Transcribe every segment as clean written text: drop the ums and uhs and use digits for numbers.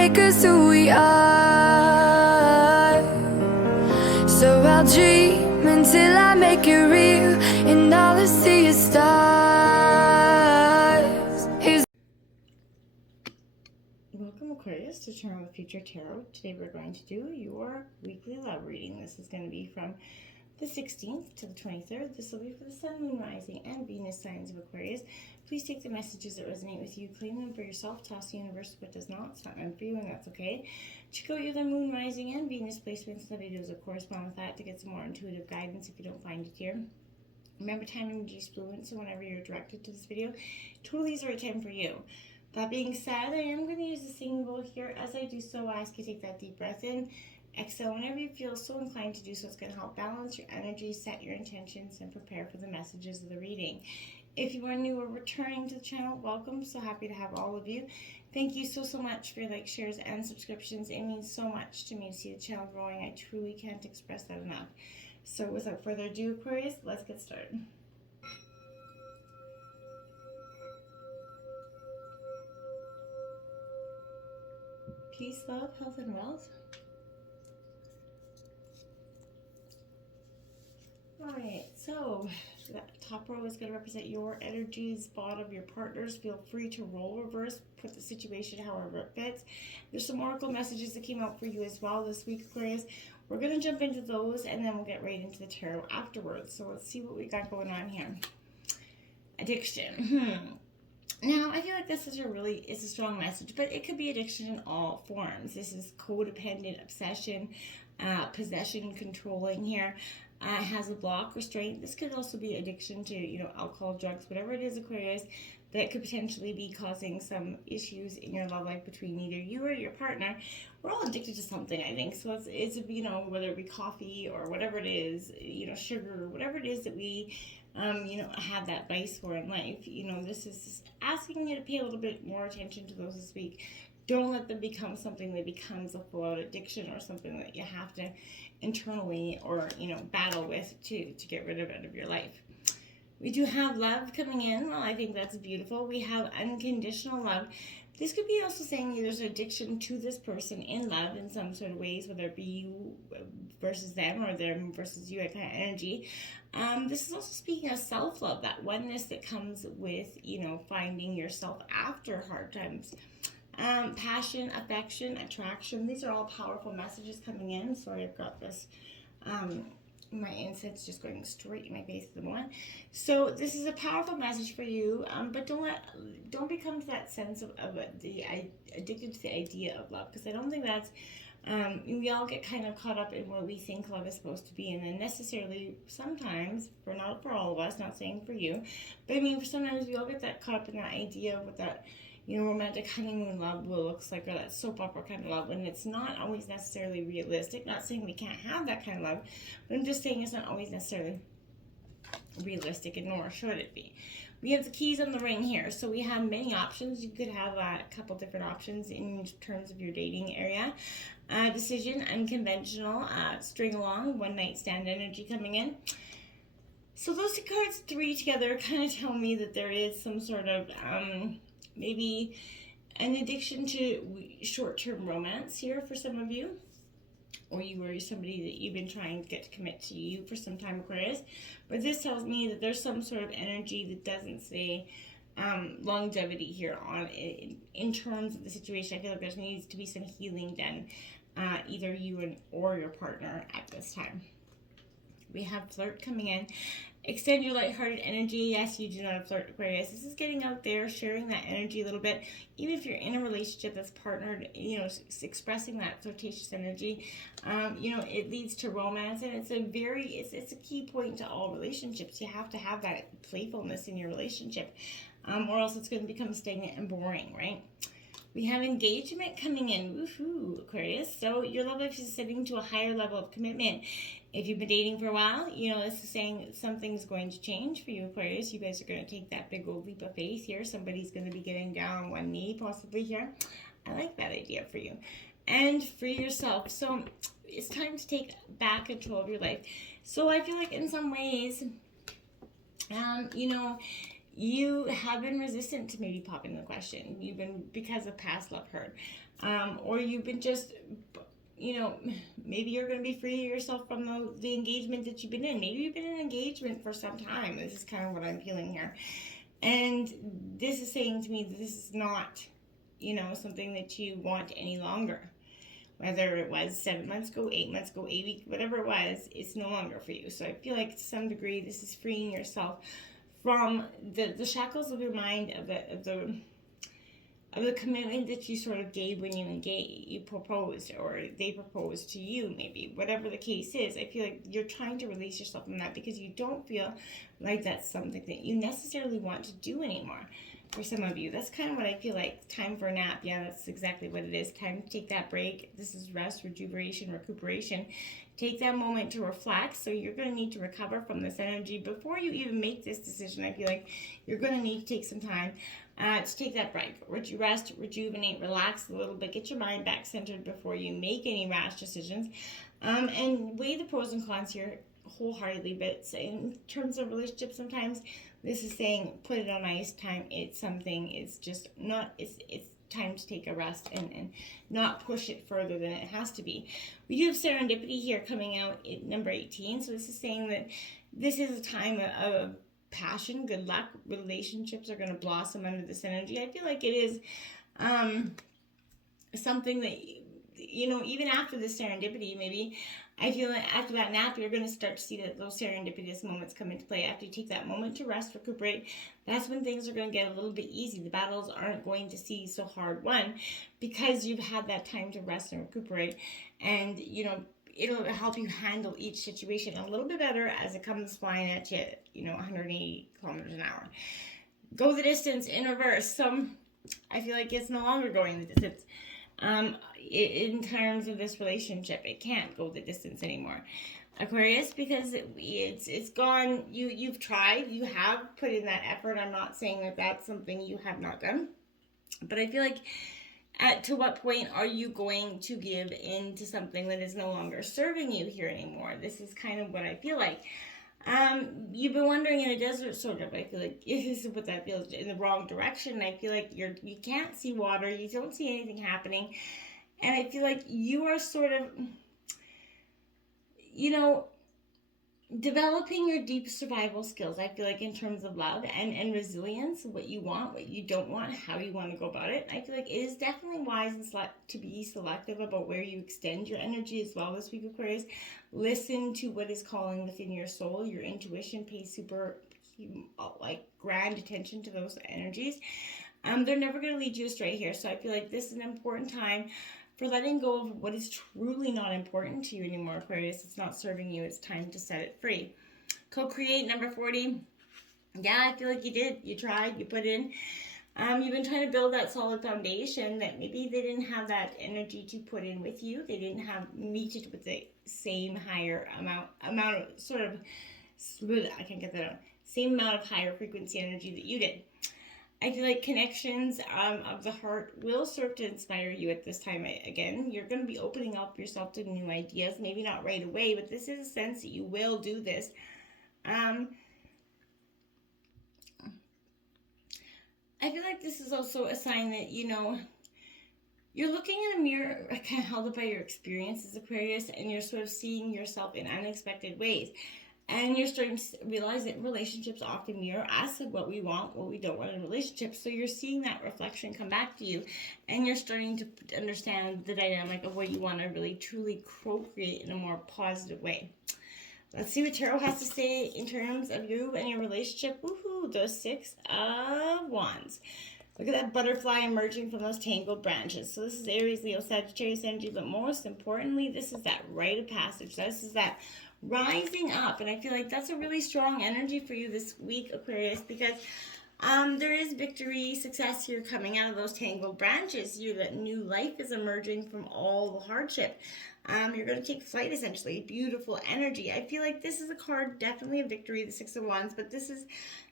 make us who we are. So I'll dream until I make it real, and all I see is stars. Welcome, Aquarius, to Channel the Future Tarot. Today we're going to do your weekly love reading. This is going to be from the 16th to the 23rd. This will be for the Sun, Moon, Rising, and Venus signs of Aquarius. Please take the messages that resonate with you, claim them for yourself, toss the universe what does not. It's not meant for you, and that's okay. Check out your other Moon, Rising, and Venus placements in the videos that correspond with that to get some more intuitive guidance if you don't find it here. Remember, time energy is fluent, so whenever you're directed to this video, totally is the right time for you. That being said, I am going to use the singing bowl here. As I do so, I ask you to take that deep breath in. Exhale whenever you feel so inclined to do so. It's going to help balance your energy, set your intentions, and prepare for the messages of the reading. If you are new or returning to the channel, welcome. So happy to have all of you. Thank you so much for your likes, shares, and subscriptions. It means so much to me to see the channel growing. I truly can't express that enough. So without further ado, Aquarius, let's get started. Peace, love, health, and wealth. Alright, so that top row is going to represent your energies, bottom your partners. Feel free to roll reverse, put the situation however it fits. There's some oracle messages that came out for you as well this week, Aquarius. We're going to jump into those and then we'll get right into the tarot afterwards. So let's see what we got going on here. Addiction. Now, I feel like this is it's a strong message, but it could be addiction in all forms. This is codependent obsession, possession, controlling here. Has a block, restraint. This could also be addiction to, alcohol, drugs, whatever it is, Aquarius, that could potentially be causing some issues in your love life between either you or your partner. We're all addicted to something, I think. So it's whether it be coffee or whatever it is, sugar, whatever it is that we, have that vice for in life. This is asking you to pay a little bit more attention to those this week. Don't let them become something that becomes a full-out addiction or something that you have to internally or, battle with to get rid of it out of your life. We do have love coming in. Well, I think that's beautiful. We have unconditional love. This could be also saying there's an addiction to this person in love in some sort of ways, whether it be you versus them or them versus you, that kind of energy. This is also speaking of self-love, that oneness that comes with, finding yourself after hard times. Passion, affection, attraction. These are all powerful messages coming in. Sorry, I've got this, my incense just going straight in my face at the moment. So this is a powerful message for you, but don't become to that sense of addicted to the idea of love, because I don't think that's, we all get kind of caught up in what we think love is supposed to be, and then necessarily sometimes, not for all of us, not saying for you, but I mean, for sometimes we all get that caught up in that idea of what that, romantic honeymoon love looks like, or that soap opera kind of love, and it's not always necessarily realistic. Not saying we can't have that kind of love, but I'm just saying it's not always necessarily realistic, and nor should it be. We have the keys on the ring here, so we have many options. You could have a couple different options in terms of your dating area. Decision, unconventional, string along, one night stand energy coming in. So those two cards, three together, kind of tell me that there is some sort of maybe an addiction to short-term romance here for some of you, or you were somebody that you've been trying to get to commit to you for some time, Aquarius. But this tells me that there's some sort of energy that doesn't say longevity here on in terms of the situation. I feel like there needs to be some healing done, either you or your partner at this time. We have flirt coming in. Extend your lighthearted energy. Yes, you do not flirt, Aquarius. This is getting out there, sharing that energy a little bit. Even if you're in a relationship that's partnered, expressing that flirtatious energy, it leads to romance, and it's a key point to all relationships. You have to have that playfulness in your relationship, or else it's going to become stagnant and boring, right? We have engagement coming in. Woohoo, Aquarius. So your love life is ascending to a higher level of commitment. If you've been dating for a while, this is saying something's going to change for you, Aquarius. You guys are going to take that big old leap of faith here. Somebody's going to be getting down on one knee possibly here. I like that idea for you. And free yourself. So it's time to take back control of your life. So I feel like in some ways, you have been resistant to maybe popping the question. You've been, because of past love hurt, or you've been just, maybe you're going to be freeing yourself from the engagement that you've been in. Maybe you've been in an engagement for some time. This is kind of what I'm feeling here. And this is saying to me that this is not, something that you want any longer. Whether it was 7 months ago, 8 months ago, 8 weeks, whatever it was, it's no longer for you. So I feel like to some degree this is freeing yourself from the shackles of your mind, of the commitment that you sort of gave when you proposed, or they proposed to you, maybe, whatever the case is. I feel like you're trying to release yourself from that because you don't feel like that's something that you necessarily want to do anymore. For some of you, that's kind of what I feel like. Time for a nap. Yeah, that's exactly what it is. Time to take that break. This is rest, rejuvenation, recuperation. Take that moment to reflect. So you're going to need to recover from this energy before you even make this decision. I feel like you're going to need to take some time to take that break. Rest, rejuvenate, relax a little bit. Get your mind back centered before you make any rash decisions. And weigh the pros and cons here wholeheartedly. But in terms of relationships, sometimes this is saying put it on ice. Time. It's something. It's just not. It's time to take a rest and not push it further than it has to be. We do have serendipity here coming out at number 18. So this is saying that this is a time of passion, good luck. Relationships are going to blossom under this energy. I feel like it is something that, even after the serendipity, maybe I feel like after that nap, you're going to start to see that those serendipitous moments come into play. After you take that moment to rest, recuperate, that's when things are going to get a little bit easy. The battles aren't going to seem so hard won because you've had that time to rest and recuperate. And, it'll help you handle each situation a little bit better as it comes flying at you, 180 kilometers an hour. Go the distance in reverse. So I feel like it's no longer going the distance. In terms of this relationship, it can't go the distance anymore, Aquarius, because it's gone. You've tried, you have put in that effort. I'm not saying that that's something you have not done, but I feel like to what point are you going to give in to something that is no longer serving you here anymore? This is kind of what I feel like. You've been wandering in a desert, sort of. I feel like this is what that feels, in the wrong direction. I feel like you can't see water, you don't see anything happening, and I feel like you are sort of, developing your deep survival skills. I feel like in terms of love and resilience, what you want, what you don't want, how you want to go about it. I feel like it is definitely wise to be selective about where you extend your energy as well this week, Aquarius. Listen to what is calling within your soul, your intuition. Pay super grand attention to those energies. They're never going to lead you astray here. So I feel like this is an important time for letting go of what is truly not important to you anymore, Aquarius. It's not serving you. It's time to set it free. Co-create, number 40. Yeah, I feel like you did. You tried. You put in. You've been trying to build that solid foundation that maybe they didn't have that energy to put in with you. They didn't meet it with the same higher amount of sort of, I can't get that out. Same amount of higher frequency energy that you did. I feel like connections of the heart will serve to inspire you at this time. Again, you're going to be opening up yourself to new ideas. Maybe not right away, but this is a sense that you will do this. I feel like this is also a sign that, you're looking in a mirror kind of held up by your experiences, Aquarius, and you're sort of seeing yourself in unexpected ways. And you're starting to realize that relationships often mirror us and what we want, what we don't want in relationships. So you're seeing that reflection come back to you. And you're starting to understand the dynamic of what you want to really, truly co-create in a more positive way. Let's see what Tarot has to say in terms of you and your relationship. Woohoo! The 6 of Wands. Look at that butterfly emerging from those tangled branches. So this is Aries, Leo, Sagittarius energy. But most importantly, this is that rite of passage. This is that rising up, and I feel like that's a really strong energy for you this week, Aquarius, because there is victory, success here coming out of those tangled branches. That new life is emerging from all the hardship. You're going to take flight, essentially. Beautiful energy. I feel like this is a card, definitely a victory, the 6 of Wands, but this is,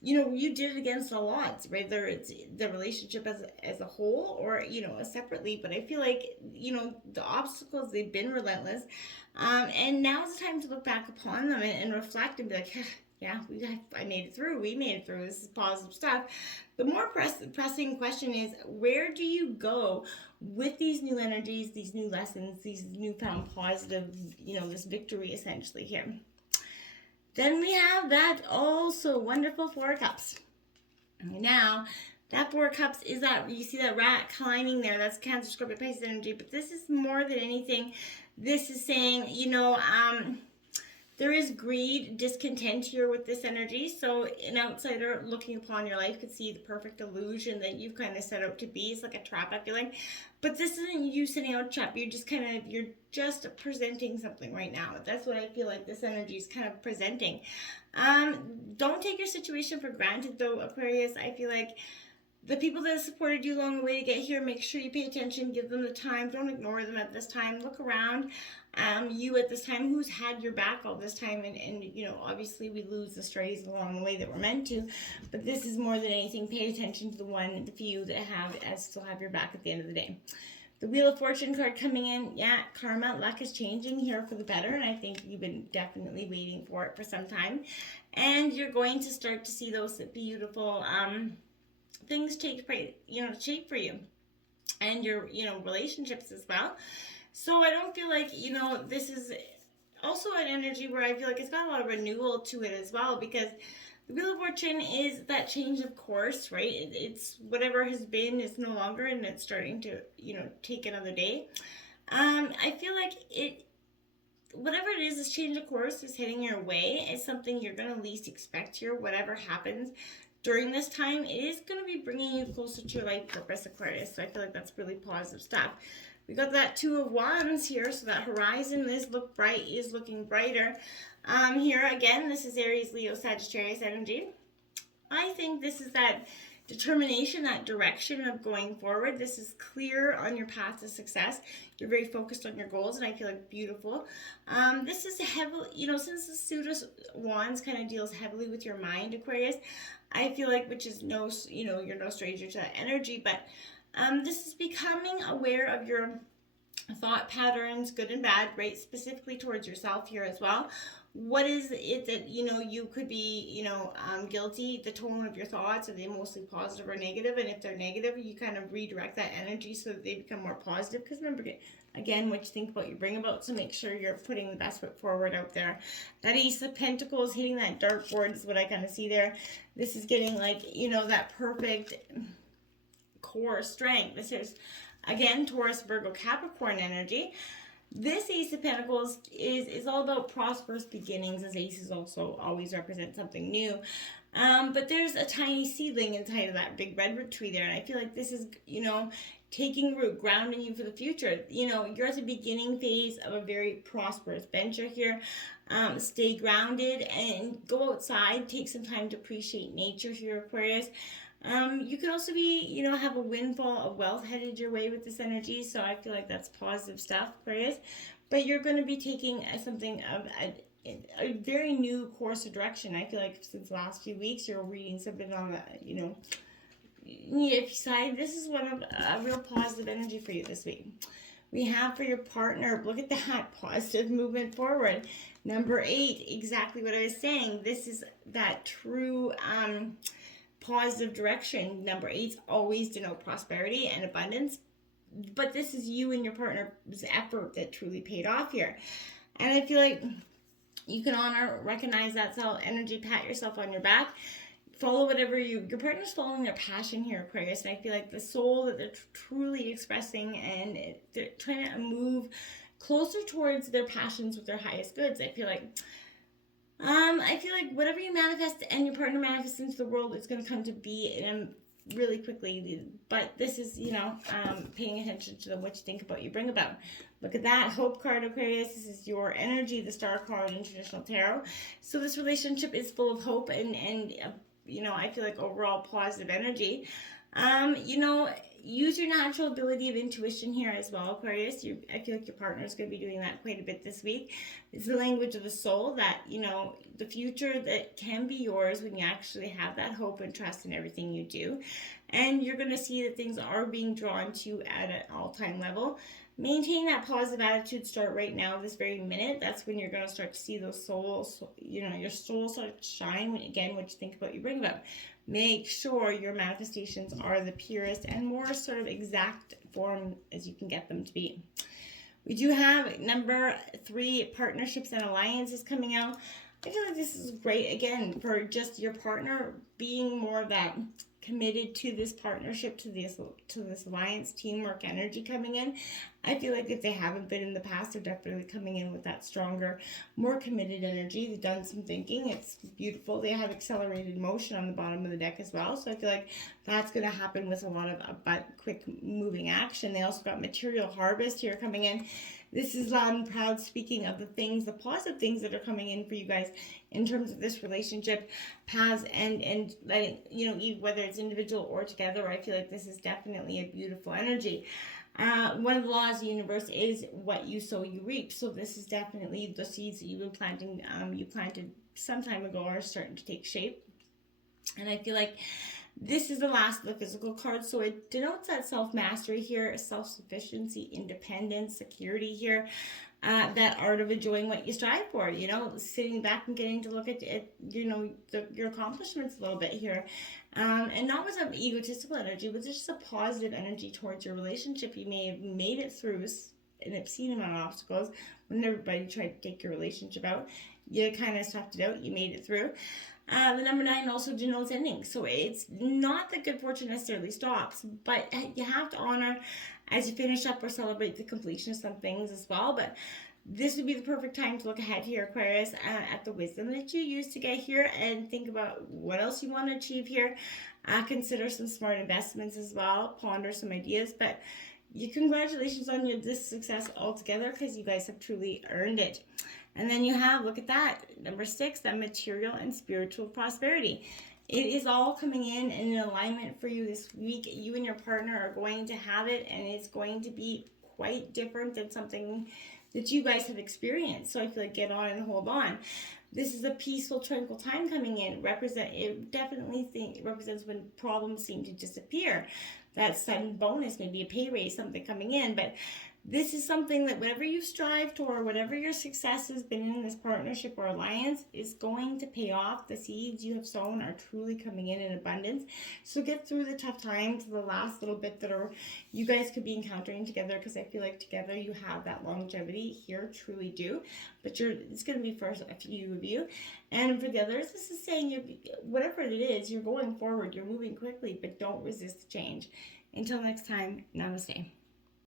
you did it against all odds, whether it's the relationship as a whole or, separately, but I feel like, the obstacles, they've been relentless. And now is the time to look back upon them and reflect and be like, Yeah, I made it through. We made it through. This is positive stuff. The more pressing question is, where do you go with these new energies, these new lessons, these newfound positive, this victory essentially here? Then we have that also wonderful Four of Cups. Now, that Four of Cups is that, you see that rat climbing there, that's Cancer, Scorpio, Pisces energy, but this is more than anything, this is saying, there is greed, discontent here with this energy. So an outsider looking upon your life could see the perfect illusion that you've kind of set out to be. It's like a trap, I feel like. But this isn't you setting out a trap. You're just presenting something right now. That's what I feel like this energy is kind of presenting. Don't take your situation for granted though, Aquarius. I feel like the people that have supported you along the way to get here, make sure you pay attention, give them the time, don't ignore them at this time, look around. You at this time, who's had your back all this time, and obviously we lose the strays along the way that we're meant to, but this is more than anything, pay attention to the few that still have your back at the end of the day. The Wheel of Fortune card coming in, yeah, karma, luck is changing here for the better, and I think you've been definitely waiting for it for some time, and you're going to start to see those beautiful things take shape for you, and your relationships as well. So I don't feel like, this is also an energy where I feel like it's got a lot of renewal to it as well, because the Wheel of Fortune is that change of course, right? It's whatever has been is no longer, and it's starting to, take another day. I feel like whatever it is, this change of course is hitting your way. It's something you're going to least expect here. Whatever happens during this time, it is going to be bringing you closer to your life purpose, Aquarius. So I feel like that's really positive stuff. We got that Two of Wands here, so that horizon is looking brighter. Here again, this is Aries, Leo, Sagittarius energy. I think this is that determination, that direction of going forward. This is clear on your path to success. You're very focused on your goals, and I feel like beautiful. This is heavily, since the Suit of Wands kind of deals heavily with your mind, Aquarius, I feel like, which is you're no stranger to that energy, but this is becoming aware of your thought patterns, good and bad, right? Specifically towards yourself here as well. What is it that, you could be, guilty? The tone of your thoughts, are they mostly positive or negative? And if they're negative, you kind of redirect that energy so that they become more positive. Because remember, again, what you think about, you bring about. So make sure you're putting the best foot forward out there. That Ace of Pentacles hitting that dartboard is what I kind of see there. This is getting like, that perfect core strength. This is, again, Taurus, Virgo, Capricorn energy. This Ace of Pentacles is all about prosperous beginnings, as aces also always represent something new. But there's a tiny seedling inside of that big redwood tree there, and I feel like this is, taking root, grounding you for the future. You're at the beginning phase of a very prosperous venture here. Stay grounded and go outside. Take some time to appreciate nature here, Aquarius. You could also be, have a windfall of wealth headed your way with this energy. So I feel like that's positive stuff, Aquarius. But you're going to be taking something of a very new course of direction. I feel like since the last few weeks, you're reading something on the, if side. This is one of a real positive energy for you this week. We have for your partner, look at that positive movement forward. Number 8, exactly what I was saying. This is that true positive direction. Number 8s always denote prosperity and abundance, but this is you and your partner's effort that truly paid off here. And I feel like you can recognize that energy, pat yourself on your back, follow whatever your partner's following their passion here, Aquarius. And I feel like the soul that they're truly expressing, and they're trying to move closer towards their passions with their highest goods. I feel like whatever you manifest and your partner manifests into the world, it's going to come to be really quickly. But this is, paying attention to what you think about, you bring about. Look at that Hope card, Aquarius. This is your energy, the Star card in traditional tarot. So this relationship is full of hope and I feel like overall positive energy. Use your natural ability of intuition here as well, Aquarius. I feel like your partner is going to be doing that quite a bit this week. It's the language of the soul that, the future that can be yours when you actually have that hope and trust in everything you do. And you're going to see that things are being drawn to you at an all-time level. maintain that positive attitude. Start right now, this very minute. That's when you're going to start to see those souls, your soul start to shine. When, again, what you think about, you bring about. Make sure your manifestations are the purest and more sort of exact form as you can get them to be. We do have number 3, partnerships and alliances coming out. I feel like this is great, again, for just your partner being more of that committed to this partnership, to this alliance, teamwork energy coming in. I feel like if they haven't been in the past, they're definitely coming in with that stronger, more committed energy. They've done some thinking. It's beautiful. They have accelerated motion on the bottom of the deck as well. So I feel like that's going to happen with a lot of quick moving action. They also got material harvest here coming in. This is loud and proud speaking of the things, the positive things that are coming in for you guys in terms of this relationship paths and letting, whether it's individual or together. I feel like this is definitely a beautiful energy. One of the laws of the universe is what you sow, you reap. So this is definitely the seeds that you've been planting, you planted some time ago are starting to take shape. And I feel like this is the last of the physical cards, so it denotes that self-mastery here, self-sufficiency, independence, security here, that art of enjoying what you strive for, sitting back and getting to look at your accomplishments a little bit here. And not with an egotistical energy, but just a positive energy towards your relationship. You may have made it through an obscene amount of obstacles when everybody tried to take your relationship out. You kind of stuffed it out, you made it through. The number 9 also denotes ending. So it's not that good fortune necessarily stops, but you have to honor as you finish up or celebrate the completion of some things as well. But this would be the perfect time to look ahead here, Aquarius, at the wisdom that you use to get here and think about what else you want to achieve here. Consider some smart investments as well. Ponder some ideas. But congratulations on this success altogether, because you guys have truly earned it. And then you have, look at that, number 6, that material and spiritual prosperity. It is all coming in alignment for you this week. You and your partner are going to have it, and it's going to be quite different than something that you guys have experienced. So I feel like get on and hold on. This is a peaceful, tranquil time coming in. It definitely represents when problems seem to disappear. That sudden bonus, maybe a pay raise, something coming in, but this is something that whatever you've strived for, whatever your success has been in this partnership or alliance, is going to pay off. The seeds you have sown are truly coming in abundance. So get through the tough times, the last little bit that you guys could be encountering together, because I feel like together you have that longevity here, truly do. But it's going to be for a few of you. And for the others, this is saying whatever it is, you're going forward, you're moving quickly, but don't resist the change. Until next time, namaste.